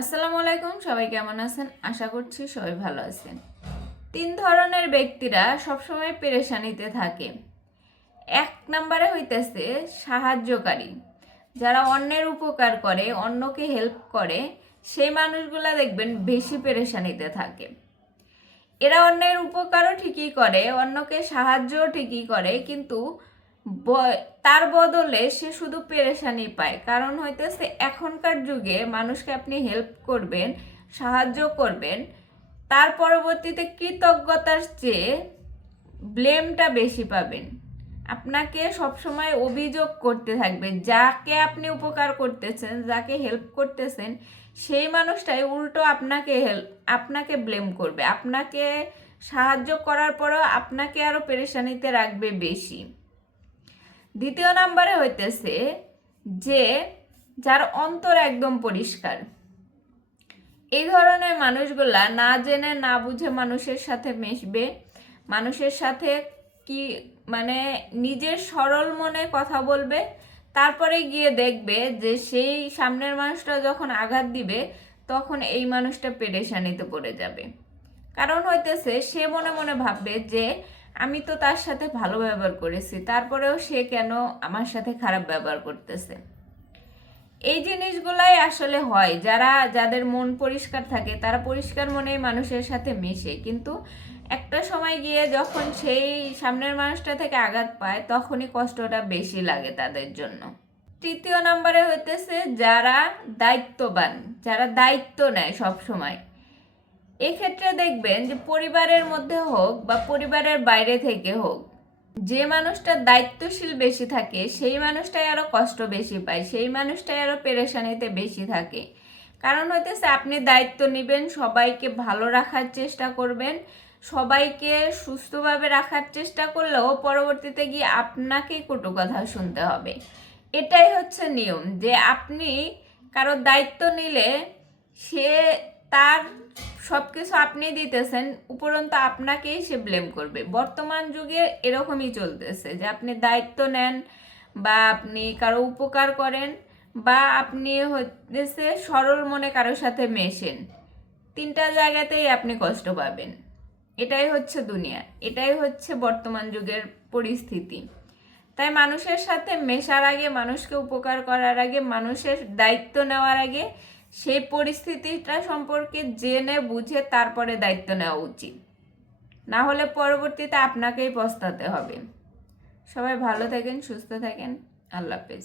আসসালামু আলাইকুম, সবাই কেমন আছেন? আশা করছি সবাই ভালো আছেন। 3 ধরনের ব্যক্তিরা সবসময় পেরেশানিতে থাকে। 1 নম্বরে হইতেছে সাহায্যকারী, যারা অন্যের উপকার করে, অন্যকে হেল্প করে, সেই মানুষগুলা দেখবেন বেশি পেরেশানিতে থাকে। এরা অন্যের উপকারও ঠিকই করে, অন্যকে সাহায্যও ঠিকই করে, কিন্তু তার বদলে সে শুধু পেরেশানি পায়। কারণ হইতেছে এখনকার যুগে মানুষকে আপনি হেল্প করবেন, সাহায্য করবেন, তার পরবর্তীতে কৃতজ্ঞতার চেয়ে ব্লেমটা বেশি পাবেন। আপনাকে সবসময় অভিযোগ করতে থাকবে। যাকে আপনি উপকার করতেছেন, যাকে হেল্প করতেছেন, সেই মানুষটাই উল্টো আপনাকে ব্লেম করবে। আপনাকে সাহায্য করার পরও আপনাকে আরো পেরেশানিতে রাখবে বেশি। দ্বিতীয় নাম্বারে হইতেছে যে যার অন্তর একদম পরিষ্কার। এই ধরনের মানুষগুলা না জেনে না বুঝে মানুষের সাথে মিশবে, মানুষের সাথে কি মানে নিজের সরল মনে কথা বলবে, তারপরে গিয়ে দেখবে যে সেই সামনের মানুষটা যখন আঘাত দিবে তখন এই মানুষটা পেরেশানিতে পড়ে যাবে। কারণ হইতেছে সে মনে মনে ভাববে যে আমি তো তার সাথে ভালো ব্যবহার করেছি, তারপরেও সে কেন আমার সাথে খারাপ ব্যবহার করতেছে। এই জিনিসগুলাই আসলে হয়। যাদের মন পরিষ্কার থাকে তারা পরিষ্কার মনেই মানুষের সাথে মেশে, কিন্তু একটা সময় গিয়ে যখন সেই সামনের মানুষটা থেকে আঘাত পায় তখনই কষ্টটা বেশি লাগে তাদের জন্য। তৃতীয় নম্বরে হইতেছে যারা দায়িত্ববান, যারা দায়িত্ব নেয় সব সময়। এক্ষেত্রে দেখবেন যে পরিবারের মধ্যে হোক বা পরিবারের বাইরে থেকে হোক, যে মানুষটা দায়িত্বশীল বেশি থাকে সেই মানুষটাই আরো কষ্ট বেশি পায়, সেই মানুষটাই আরো পেরেশানিতে বেশি থাকে। কারণ হইতেছে আপনি দায়িত্ব নেবেন, সবাইকে ভালো রাখার চেষ্টা করবেন, সবাইকে সুস্থভাবে রাখার চেষ্টা করলেও পরবর্তীতে গিয়ে আপনাকেই কটু কথা শুনতে হবে। এটাই হচ্ছে নিয়ম, যে আপনি কারো দায়িত্ব নিলে সে তার সবকিছু আপনি দিতেছেন, উপরন্তু আপনাকেই সে ব্লেম করবে। বর্তমান যুগে এরকমই চলতেছে যে আপনি দায়িত্ব নেন বা আপনি কারো উপকার করেন বা আপনি হচ্ছে সরল মনে কারোর সাথে মেশেন, 3টা জায়গাতেই আপনি কষ্ট পাবেন। এটাই হচ্ছে দুনিয়া, এটাই হচ্ছে বর্তমান যুগের পরিস্থিতি। তাই মানুষের সাথে মেশার আগে, মানুষকে উপকার করার আগে, মানুষের দায়িত্ব নেওয়ার আগে সেই পরিস্থিতিটা সম্পর্কে জেনে বুঝে তারপরে দায়িত্ব নেওয়া উচিত। না হলে পরবর্তীতে আপনাকেই পস্তাতে হবে। সবাই ভালো থাকেন, সুস্থ থাকেন। আল্লাহ হাফেজ।